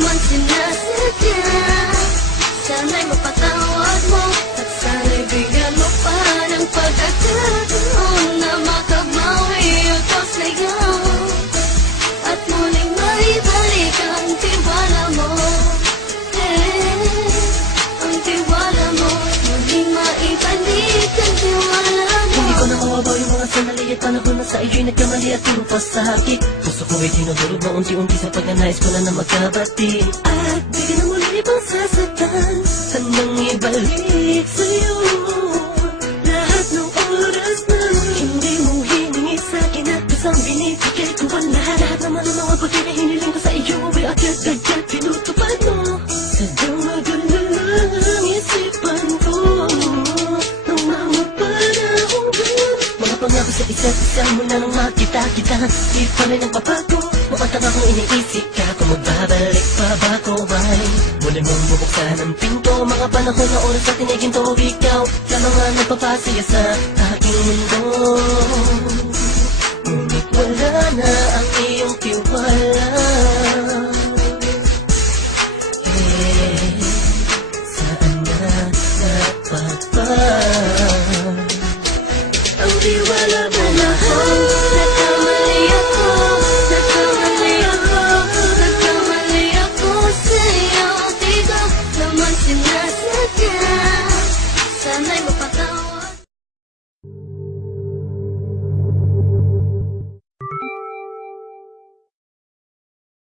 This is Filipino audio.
naman sinasadya. Sana'y mapatawad mo at sana'y bigyan mo pa ng pagkakataon na makabawi o sigaw at muling maibalik ang tiwala mo. Ang tiwala mo, muling maibalik ang tiwala mo. Hindi ko na mawabaw yung mga sandali at panahon na sa iyo'y nagkamali at puro pasakit. Puso ko ay tinutulog na unti-unti sa pagkanais ko na magkabati. At di ka na muli pang sasaktan, handang ibalik sa'yo lahat ng oras na hindi mo hiningi sa'kin at isang binibigay ko ang lahat naman ang mga bagay na hiniling ko sa iyo ay agad-agad pinutupad mo. Sadyang magulo lang ang isipan ko nung mga panahon mga pangako sa isa't isa mula nung makita-kita. Di pa rin ang papago, mapatang akong iniisip ka kung magbabalik pa ba ko ay muli mong bubuksan ang pinto. Mga panahon na oras na tiniginto, ikaw lamang ang nagpapasaya sa aking mundo. Ngunit wala na ang